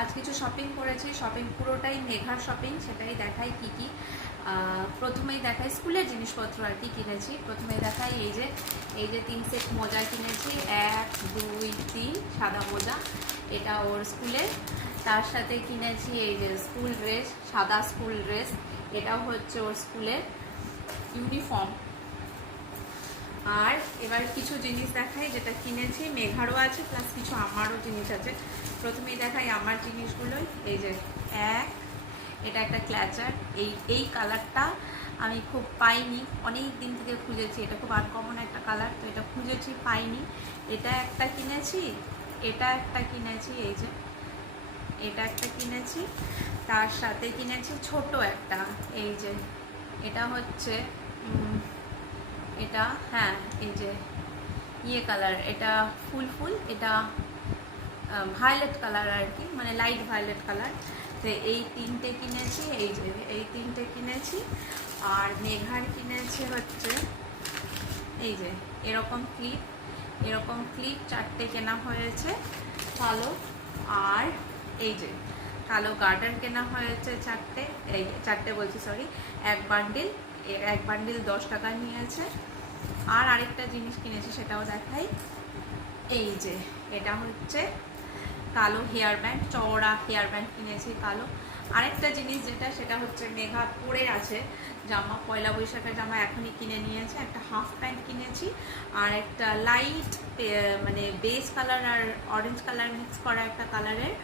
আজ কিছু শপিং করেছি, শপিং পুরোটাই মেঘার শপিং, সেটাই দেখাই কি কি। প্রথমেই দেখাই স্কুলের জিনিসপত্র আর কি কিনেছি। প্রথমেই দেখাই এই যে 3 সেট মোজা কিনেছি, 1 2 3 সাদা মোজা, এটা ওর স্কুলের। তার সাথে কিনেছি এই যে স্কুল ড্রেস, সাদা স্কুল ড্রেস, এটাও হচ্ছে ওর স্কুলের ইউনিফর্ম। আর এবার কিছু জিনিস দেখাই যেটা কিনেছি, মেঘারও আছে প্লাস কিছু আমারও জিনিস আছে। প্রথমেই দেখাই আমার জিনিসগুলোই। এই যে এটা একটা ক্ল্যাচার, এই কালারটা আমি খুব পাইনি, অনেক দিন থেকে খুঁজেছি, এটা খুব আনকমন একটা কালার, তো এটা খুঁজেছি পাইনি। এটা একটা কিনেছি, এটা একটা কিনেছি, এই যে এটা একটা কিনেছি। তার সাথে কিনেছি ছোট একটা, এই যে এটা হচ্ছে এটা, হ্যাঁ এই যে কালার, এটা ফুল এটা ভায়োলেট কালার আর কি, মানে লাইট ভায়োলেট কালার। তো এই 3টে কিনেছি, এই 3টে কিনেছি। আর মেঘার কিনেছে হচ্ছে এই যে এরকম ক্লিপ, 4টে কেনা হয়েছে কালো। আর এই যে কালো গার্ডার কেনা হয়েছে 4টে, এই 4টে বলছি সরি, এক বান্ডিল 10 টাকা নিয়েছে। আর আরেকটা জিনিস কিনেছি, সেটাও দেখাই। এই যে এটা হচ্ছে কালো হেয়ার ব্যান্ড, চওড়া হেয়ার ব্যান্ড কিনেছি কালো। আরেকটা জিনিস যেটা, সেটা হচ্ছে মেঘা পরে আছে জামা, পয়লা বৈশাখের জামা এখনই কিনে নিয়েছে, একটা হাফ প্যান্ট কিনেছি। আর একটা লাইট মানে বেস কালার আর অরেঞ্জ কালার মিক্স করা একটা কালারের,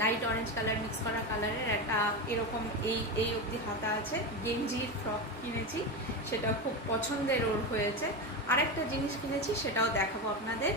লাইট অরেঞ্জ কালার মিক্স করা কালারের একটা এরকম এই অবধি হাতা আছে গেঞ্জির ফ্রক কিনেছি, সেটা খুব পছন্দের ওর হয়েছে। আরেকটা জিনিস কিনেছি, সেটাও দেখাবো আপনাদের।